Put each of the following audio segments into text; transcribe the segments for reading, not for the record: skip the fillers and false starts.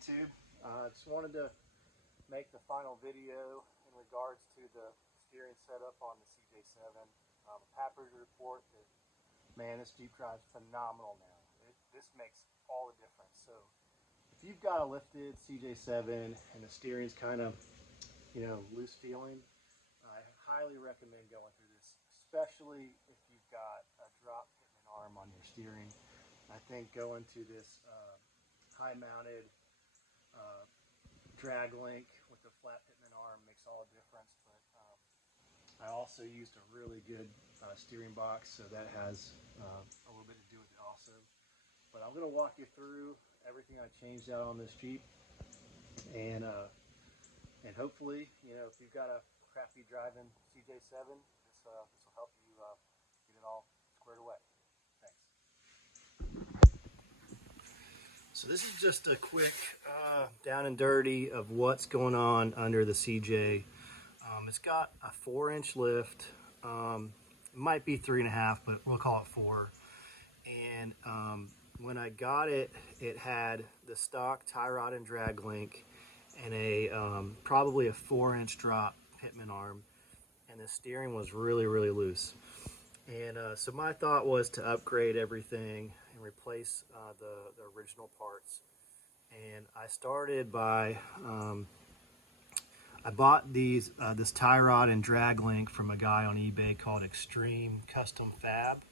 YouTube. I just wanted to make the final video in regards to the steering setup on the CJ7. Happy to report that, man, this Jeep drives phenomenal now. This makes all the difference. So if you've got a lifted CJ7 and the steering's kind of, loose feeling, I highly recommend going through this, especially if you've got a drop pitman arm on your steering. I think going to this high-mounted drag link with the flat pitman arm makes all the difference. But I also used a really good steering box, so that has a little bit to do with it also. But I'm going to walk you through everything I changed out on this Jeep, and hopefully, if you've got a crappy driving CJ7, this will help you get it all squared away. Thanks. So this is just a quick down and dirty of what's going on under the CJ. It's got a 4-inch lift. It might be 3.5, but we'll call it 4. And when I got it, it had the stock tie rod and drag link and a probably a 4-inch drop pitman arm, and the steering was really loose. And so my thought was to upgrade everything and replace the original parts. And I started by I bought this tie rod and drag link from a guy on eBay called Custom Fab,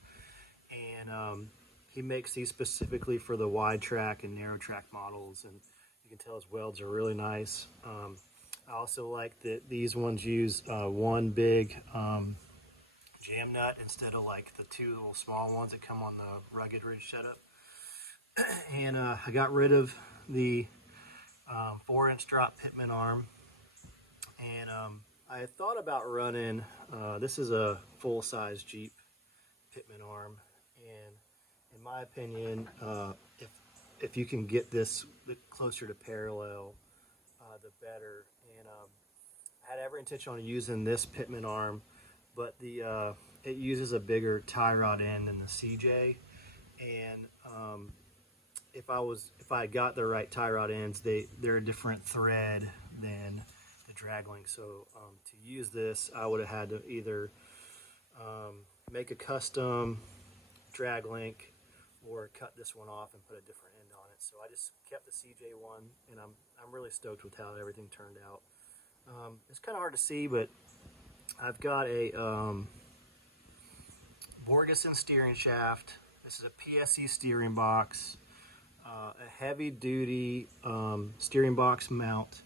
and he makes these specifically for the wide track and narrow track models, and you can tell his welds are really nice. I also like that these ones use one big jam nut instead of like the 2 little small ones that come on the rugged ridge setup. And I got rid of the 4-inch drop pitman arm, and I had thought about running, this is a full-size Jeep pitman arm, and in my opinion, if you can get this closer to parallel, the better. And I had every intention on using this pitman arm, but it uses a bigger tie rod end than the CJ, and if I got the right tie rod ends, they're a different thread than the drag link. So to use this, I would have had to either make a custom drag link or cut this one off and put a different end on it. So I just kept the CJ one, and I'm really stoked with how everything turned out. It's kind of hard to see, but I've got a Borgeson steering shaft. This is a PSE steering box, a heavy-duty steering box mount,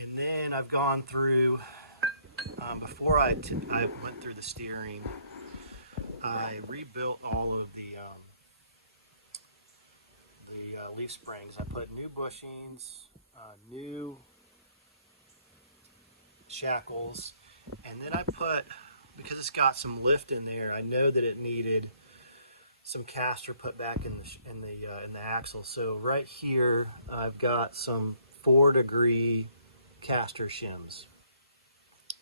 and then I've gone through, before I went through the steering, I rebuilt all of the leaf springs. I put new bushings, new shackles, and then I put, because it's got some lift in there, I know that it needed some caster put back in the axle. So right here I've got some 4-degree caster shims,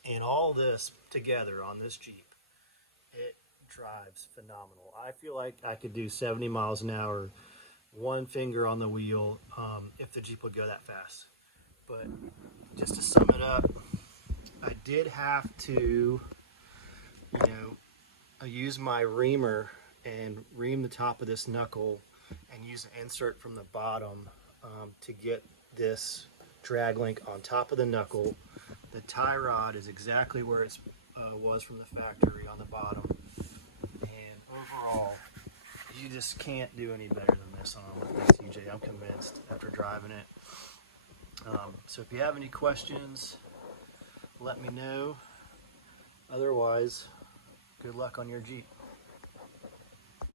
and all this together on this Jeep, it drives phenomenal. I feel like I could do 70 miles an hour, one finger on the wheel, if the Jeep would go that fast. But just to sum it up, I did have to, use my reamer and ream the top of this knuckle and use an insert from the bottom to get this drag link on top of the knuckle. The tie rod is exactly where it was from the factory on the bottom, and overall you just can't do any better than this on the CJ. I'm convinced after driving it. So if you have any questions, let me know. Otherwise, good luck on your Jeep.